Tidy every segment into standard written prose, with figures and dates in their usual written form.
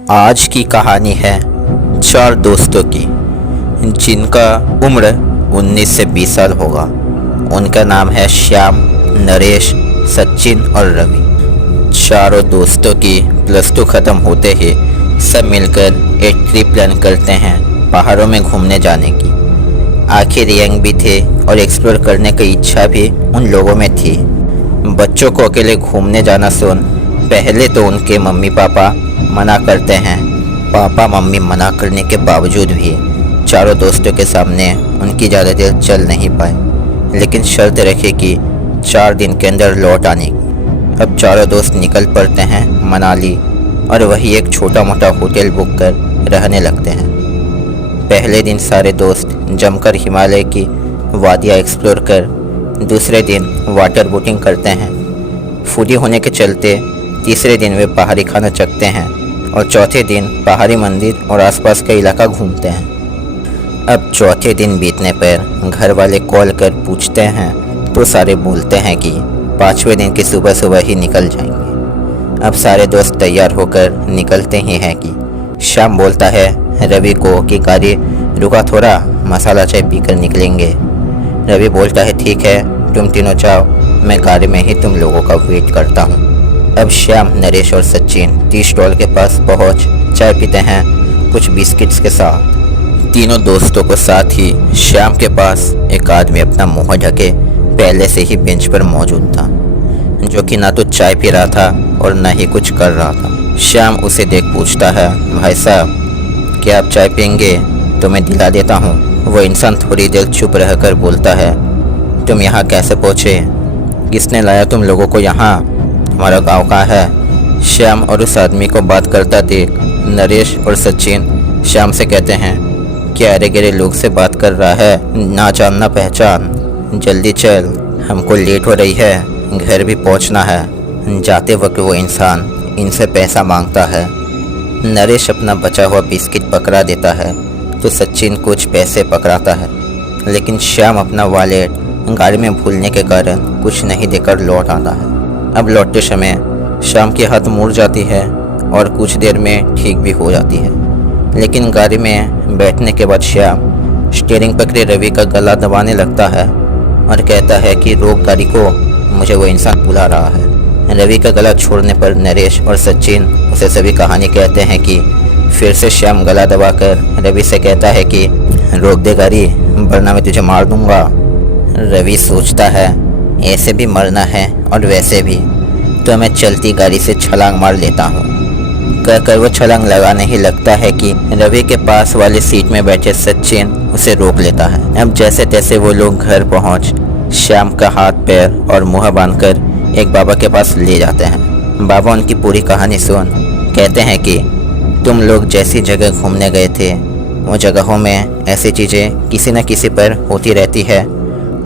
आज की कहानी है चार दोस्तों की जिनका उम्र 19 से 20 साल होगा। उनका नाम है श्याम, नरेश, सचिन और रवि। चारों दोस्तों की +2 ख़त्म होते ही सब मिलकर एक ट्रिप प्लान करते हैं पहाड़ों में घूमने जाने की। आखिर यंग भी थे और एक्सप्लोर करने की इच्छा भी उन लोगों में थी। बच्चों को अकेले घूमने जाना सुन पहले तो उनके मम्मी पापा मना करते हैं। पापा मम्मी मना करने के बावजूद भी चारों दोस्तों के सामने उनकी ज़्यादा देर चल नहीं पाए, लेकिन शर्त रखी कि 4 दिन के अंदर लौट आने की। अब चारों दोस्त निकल पड़ते हैं मनाली और वही एक छोटा मोटा होटल बुक कर रहने लगते हैं। पहले दिन सारे दोस्त जमकर हिमालय की वादियाँ एक्सप्लोर कर दूसरे दिन वाटर बोटिंग करते हैं। फूडी होने के चलते तीसरे दिन वे पहाड़ी खाना चखते हैं और चौथे दिन पहाड़ी मंदिर और आसपास का इलाका घूमते हैं। अब चौथे दिन बीतने पर घर वाले कॉल कर पूछते हैं तो सारे बोलते हैं कि 5वें दिन की सुबह सुबह ही निकल जाएंगे। अब सारे दोस्त तैयार होकर निकलते ही हैं कि श्याम बोलता है रवि को कि गाड़ी रुका, थोड़ा मसाला चाय पीकर निकलेंगे। रवि बोलता है ठीक है, तुम तीनों जाओ, मैं गाड़ी में ही तुम लोगों का वेट करता हूँ। अब श्याम, नरेश और सचिन टी स्टॉल के पास पहुँच चाय पीते हैं कुछ बिस्किट्स के साथ। तीनों दोस्तों को साथ ही श्याम के पास एक आदमी अपना मुँह ढके पहले से ही बेंच पर मौजूद था, जो कि ना तो चाय पी रहा था और ना ही कुछ कर रहा था। श्याम उसे देख पूछता है भाई साहब, क्या आप चाय पियेंगे तो मैं दिला देता हूँ। वो इंसान थोड़ी देर चुप रहकर बोलता है तुम यहाँ कैसे पहुँचे, किसने लाया तुम लोगों को यहाँ, हमारा गांव कहाँ है। श्याम और उस आदमी को बात करता देख नरेश और सचिन श्याम से कहते हैं क्या अरे गरे लोग से बात कर रहा है, ना जान ना पहचान, जल्दी चल, हमको लेट हो रही है, घर भी पहुंचना है। जाते वक्त वो इंसान इनसे पैसा मांगता है। नरेश अपना बचा हुआ बिस्किट पकड़ा देता है तो सचिन कुछ पैसे पकड़ाता है, लेकिन श्याम अपना वॉलेट गाड़ी में भूलने के कारण कुछ नहीं देकर लौट आता है। अब लौटते समय श्याम की हाथ मुड़ जाती है और कुछ देर में ठीक भी हो जाती है, लेकिन गाड़ी में बैठने के बाद श्याम स्टीयरिंग पकड़े रवि का गला दबाने लगता है और कहता है कि रोक गाड़ी को, मुझे वो इंसान बुला रहा है। रवि का गला छोड़ने पर नरेश और सचिन उसे सभी कहानी कहते हैं कि फिर से श्याम गला दबाकर रवि से कहता है कि रोक दे गाड़ी, वरना मैं तुझे मार दूंगा। रवि सोचता है ऐसे भी मरना है और वैसे भी, तो मैं चलती गाड़ी से छलांग मार लेता हूँ। कहकर वो छलांग लगाने ही लगता है कि रवि के पास वाली सीट में बैठे सचिन उसे रोक लेता है। अब जैसे तैसे वो लोग घर पहुँच श्याम का हाथ पैर और मुँह बांधकर एक बाबा के पास ले जाते हैं। बाबा उनकी पूरी कहानी सुन कहते हैं कि तुम लोग जैसी जगह घूमने गए थे वो जगहों में ऐसी चीज़ें किसी न किसी पर होती रहती है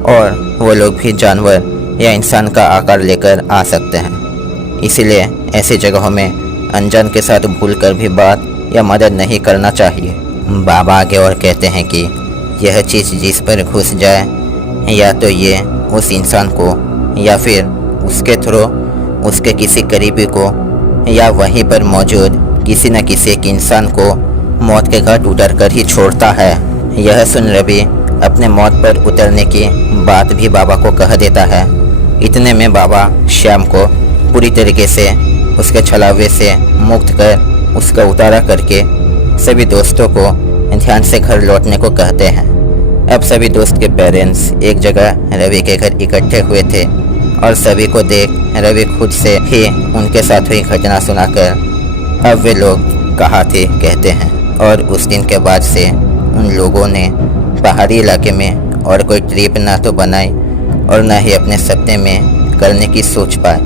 और वो लोग भी जानवर या इंसान का आकार लेकर आ सकते हैं। इसीलिए ऐसी जगहों में अनजान के साथ भूलकर भी बात या मदद नहीं करना चाहिए। बाबा आगे और कहते हैं कि यह चीज़ जिस पर घुस जाए या तो ये उस इंसान को या फिर उसके थ्रू उसके किसी करीबी को या वहीं पर मौजूद किसी न किसी एक इंसान को मौत के घाट उतर कर ही छोड़ता है। यह सुन रवि अपने मौत पर उतरने की बात भी बाबा को कह देता है। इतने में बाबा श्याम को पूरी तरीके से उसके छलावे से मुक्त कर उसका उतारा करके सभी दोस्तों को ध्यान से घर लौटने को कहते हैं। अब सभी दोस्त के पेरेंट्स एक जगह रवि के घर इकट्ठे हुए थे और सभी को देख रवि खुद से ही उनके साथ हुई घटना सुनाकर अब वे लोग कहाँ थे कहते हैं। और उस दिन के बाद से उन लोगों ने पहाड़ी इलाके में और कोई ट्रिप ना तो बनाई और ना ही अपने सपने में करने की सोच पाए।